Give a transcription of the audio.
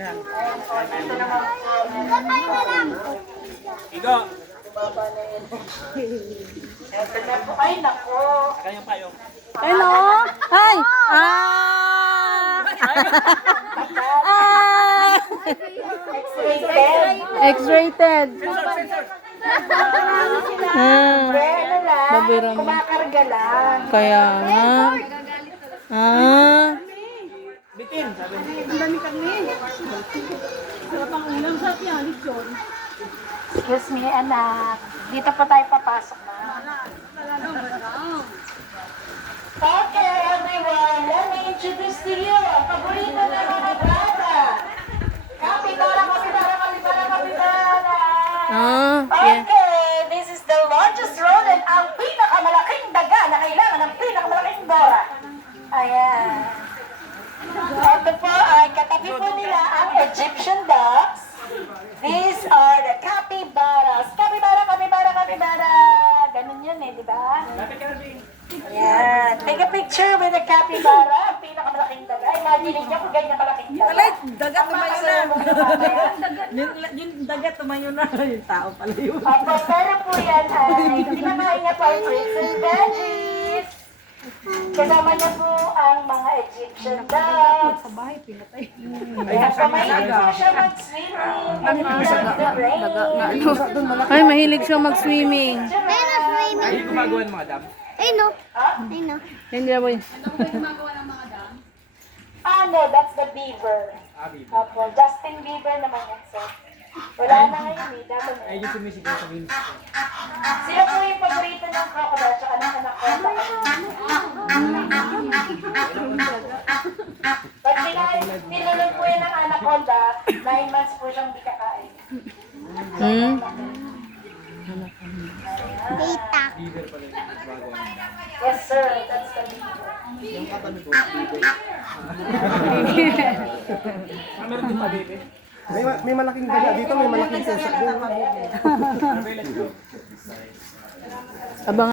lang. Ito naman po. Igo. Ito na po. Ay, nako. Kayong payo. Hello? Ay! Ah! Ah! X-rated. X-rated. Ano lang, Babira mo. kumakarga lang. Kaya nga. Ah. Bitin, sabi mo. Excuse me, anak. Dito pa tayo papasok na. Okay, everyone. Let me introduce to you ang paborito ng mga bata. Kapitara, kapitara, kapitara, kapitara. Ah, yeah. Okay, this is the largest rodent, ang pinakamalaking daga na kailangan ng pinakamalaking bora. Ayan. Ito po ay katabi po nila ang Egyptian ducks. These are the capybaras. Capybara, capybara, capybara. Ganun yun eh, di ba? Ayan. Take a picture with the capybara, ang pinakamalaking daga. Imagine niyo kung ganyan kalaking daga. Alay, dagat Ang tumayo makasaya mo naman, ayan. Yung dagat tumayo na. Yung tao pala yun. Opo, pero po yan ay pinakain niya po ay fruits and veggies. Kasama niya po ang mga Egyptian ducks. Sa bahay, pinatay. Kaya po mahilig po siya mag-swimming. And enjoy the rain. Ay, mahilig siya mag-swimming. Ay, gumagawa ng mga dam. Hindi mo yun. Ano, that's the beaver. Abi. Opo, Justin Bieber naman yan, sir. Wala na ngayon eh, dapat na. Ay, yung sumisigaw sa minis ko. Sila po yung paborito ng crocodile, tsaka ng anaconda. Pag tinulog po yan ng anaconda, 9 months po siyang di kakain. Hmm? Beaver pala yung gumagawa. Yes, sir, that's the beaver. Yung katabi ko, beaver. Meron din pa, baby. May malaking daga dito, may malaking pusa doon. Let's go. Abang